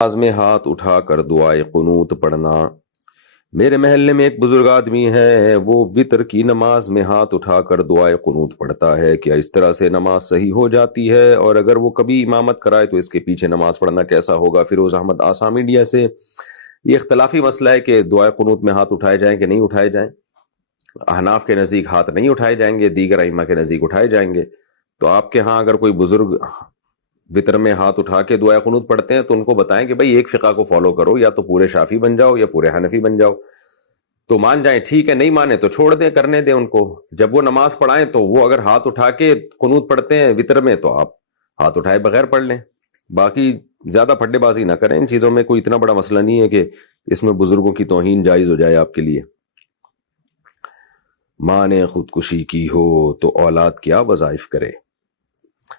نماز میں ہاتھ اٹھا کر دعائے قنوت پڑھنا۔ میرے محلے میں ایک بزرگ آدمی ہے، وہ وتر کی نماز میں ہاتھ اٹھا کر دعائے قنوت پڑھتا ہے۔ کیا اس طرح سے نماز صحیح ہو جاتی ہے؟ اور اگر وہ کبھی امامت کرائے تو اس کے پیچھے نماز پڑھنا کیسا ہوگا؟ فیروز احمد آسام انڈیا سے۔ یہ اختلافی مسئلہ ہے کہ دعائے قنوت میں ہاتھ اٹھائے جائیں کہ نہیں اٹھائے جائیں۔ احناف کے نزدیک ہاتھ نہیں اٹھائے جائیں گے، دیگر ائمہ کے نزدیک اٹھائے جائیں گے۔ تو آپ کے ہاں اگر کوئی بزرگ وطر میں ہاتھ اٹھا کے دعائے قنوت پڑھتے ہیں تو ان کو بتائیں کہ بھائی ایک فقہ کو فالو کرو، یا تو پورے شافعی بن جاؤ یا پورے حنفی بن جاؤ۔ تو مان جائیں ٹھیک ہے، نہیں مانے تو چھوڑ دیں، کرنے دیں ان کو۔ جب وہ نماز پڑھائیں تو وہ اگر ہاتھ اٹھا کے قنوت پڑھتے ہیں وطر میں تو آپ ہاتھ اٹھائے بغیر پڑھ لیں۔ باقی زیادہ پھڈے بازی نہ کریں، ان چیزوں میں کوئی اتنا بڑا مسئلہ نہیں ہے کہ اس میں بزرگوں کی توہین جائز ہو جائے آپ کے لیے۔ ماں نے خودکشی کی ہو تو اولاد کیا وظائف کرے؟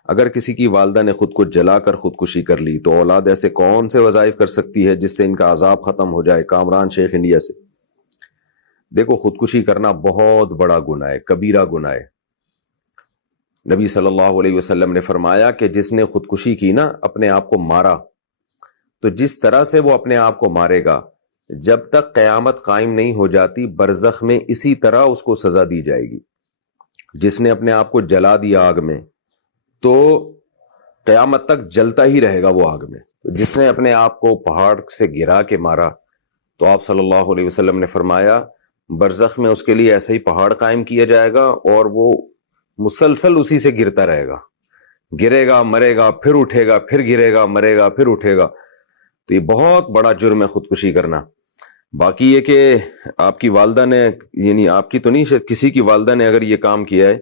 اگر کسی کی والدہ نے خود کو جلا کر خودکشی کر لی تو اولاد ایسے کون سے وظائف کر سکتی ہے جس سے ان کا عذاب ختم ہو جائے؟ کامران شیخ انڈیا سے۔ دیکھو، خودکشی کرنا بہت بڑا گناہ ہے، کبیرہ گناہ ہے۔ نبی صلی اللہ علیہ وسلم نے فرمایا کہ جس نے خودکشی کی نا، اپنے آپ کو مارا، تو جس طرح سے وہ اپنے آپ کو مارے گا، جب تک قیامت قائم نہیں ہو جاتی برزخ میں اسی طرح اس کو سزا دی جائے گی۔ جس نے اپنے آپ کو جلا دیا آگ میں تو قیامت تک جلتا ہی رہے گا وہ آگ میں۔ جس نے اپنے آپ کو پہاڑ سے گرا کے مارا تو آپ صلی اللہ علیہ وسلم نے فرمایا برزخ میں اس کے لیے ایسا ہی پہاڑ قائم کیا جائے گا اور وہ مسلسل اسی سے گرتا رہے گا، گرے گا مرے گا، پھر اٹھے گا، پھر گرے گا مرے گا، پھر اٹھے گا۔ تو یہ بہت بڑا جرم ہے خودکشی کرنا۔ باقی یہ کہ آپ کی والدہ نے، یعنی آپ کی تو نہیں، کسی کی والدہ نے اگر یہ کام کیا ہے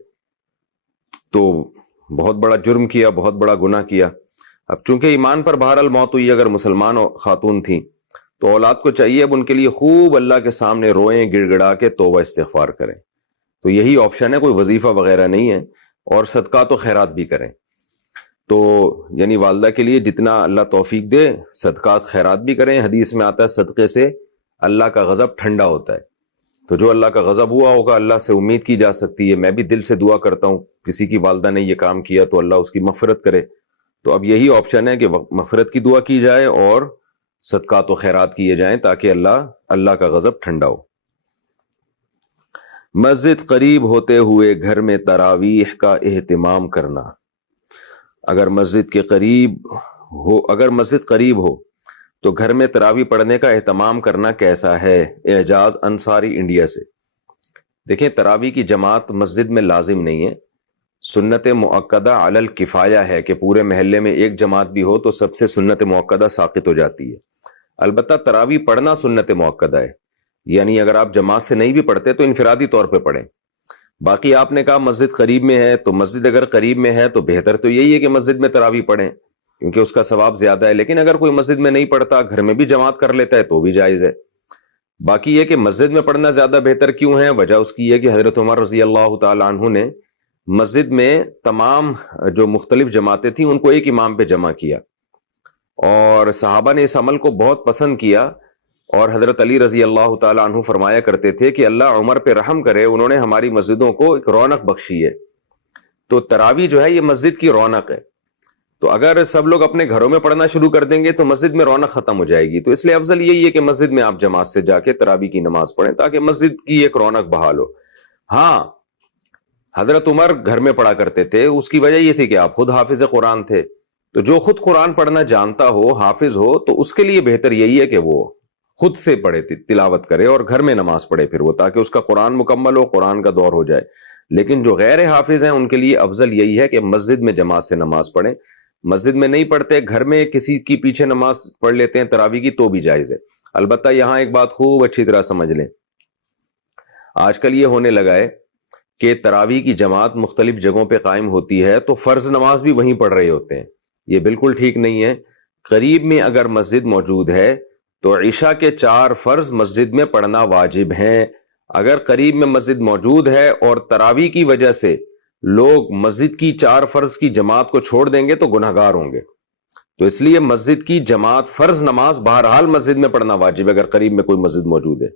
تو بہت بڑا جرم کیا، بہت بڑا گناہ کیا۔ اب چونکہ ایمان پر بہرحال موت ہوئی، اگر مسلمان خاتون تھیں تو اولاد کو چاہیے اب ان کے لیے خوب اللہ کے سامنے روئیں، گڑ گڑا کے توبہ استغفار کریں۔ تو یہی آپشن ہے، کوئی وظیفہ وغیرہ نہیں ہے، اور صدقات و خیرات بھی کریں۔ تو یعنی والدہ کے لیے جتنا اللہ توفیق دے صدقات خیرات بھی کریں۔ حدیث میں آتا ہے صدقے سے اللہ کا غضب ٹھنڈا ہوتا ہے۔ تو جو اللہ کا غضب ہوا ہوگا اللہ سے امید کی جا سکتی ہے۔ میں بھی دل سے دعا کرتا ہوں کسی کی والدہ نے یہ کام کیا تو اللہ اس کی مغفرت کرے۔ تو اب یہی آپشن ہے کہ مغفرت کی دعا کی جائے اور صدقات و خیرات کیے جائیں تاکہ اللہ کا غضب ٹھنڈا ہو۔ مسجد قریب ہوتے ہوئے گھر میں تراویح کا اہتمام کرنا۔ اگر مسجد قریب ہو تو گھر میں تراویح پڑھنے کا اہتمام کرنا کیسا ہے؟ اعجاز انصاری انڈیا سے۔ دیکھیں، تراویح کی جماعت مسجد میں لازم نہیں ہے، سنت مؤکدہ علی الکفایہ ہے کہ پورے محلے میں ایک جماعت بھی ہو تو سب سے سنت مؤکدہ ساقط ہو جاتی ہے۔ البتہ تراویح پڑھنا سنت مؤکدہ ہے، یعنی اگر آپ جماعت سے نہیں بھی پڑھتے تو انفرادی طور پہ پڑھیں۔ باقی آپ نے کہا مسجد قریب میں ہے، تو مسجد اگر قریب میں ہے تو بہتر تو یہی ہے کہ مسجد میں تراویح پڑھیں کیونکہ اس کا ثواب زیادہ ہے۔ لیکن اگر کوئی مسجد میں نہیں پڑھتا، گھر میں بھی جماعت کر لیتا ہے تو بھی جائز ہے۔ باقی یہ کہ مسجد میں پڑھنا زیادہ بہتر کیوں ہے؟ وجہ اس کی ہے کہ حضرت عمر رضی اللہ تعالی عنہ نے مسجد میں تمام جو مختلف جماعتیں تھیں ان کو ایک امام پہ جمع کیا، اور صحابہ نے اس عمل کو بہت پسند کیا، اور حضرت علی رضی اللہ تعالی عنہ فرمایا کرتے تھے کہ اللہ عمر پہ رحم کرے، انہوں نے ہماری مسجدوں کو ایک رونق بخشی ہے۔ تو تراویح جو ہے یہ مسجد کی رونق ہے، تو اگر سب لوگ اپنے گھروں میں پڑھنا شروع کر دیں گے تو مسجد میں رونق ختم ہو جائے گی۔ تو اس لیے افضل یہی ہے کہ مسجد میں آپ جماعت سے جا کے تراویح کی نماز پڑھیں تاکہ مسجد کی ایک رونق بحال ہو۔ ہاں، حضرت عمر گھر میں پڑھا کرتے تھے، اس کی وجہ یہ تھی کہ آپ خود حافظ قرآن تھے، تو جو خود قرآن پڑھنا جانتا ہو، حافظ ہو، تو اس کے لیے بہتر یہی ہے کہ وہ خود سے پڑھے، تلاوت کرے اور گھر میں نماز پڑھے پھر وہ، تاکہ اس کا قرآن مکمل ہو، قرآن کا دور ہو جائے۔ لیکن جو غیر حافظ ہیں ان کے لیے افضل یہی ہے کہ مسجد میں جماعت سے نماز پڑھیں۔ مسجد میں نہیں پڑھتے، گھر میں کسی کی پیچھے نماز پڑھ لیتے ہیں تراویح کی تو بھی جائز ہے۔ البتہ یہاں ایک بات خوب اچھی طرح سمجھ لیں، آج کل یہ ہونے لگا ہے کہ تراویح کی جماعت مختلف جگہوں پہ قائم ہوتی ہے تو فرض نماز بھی وہیں پڑھ رہے ہوتے ہیں۔ یہ بالکل ٹھیک نہیں ہے۔ قریب میں اگر مسجد موجود ہے تو عشاء کے 4 فرض مسجد میں پڑھنا واجب ہیں۔ اگر قریب میں مسجد موجود ہے اور تراویح کی وجہ سے لوگ مسجد کی 4 فرض کی جماعت کو چھوڑ دیں گے تو گناہگار ہوں گے۔ تو اس لیے مسجد کی جماعت فرض نماز بہرحال مسجد میں پڑھنا واجب ہے اگر قریب میں کوئی مسجد موجود ہے۔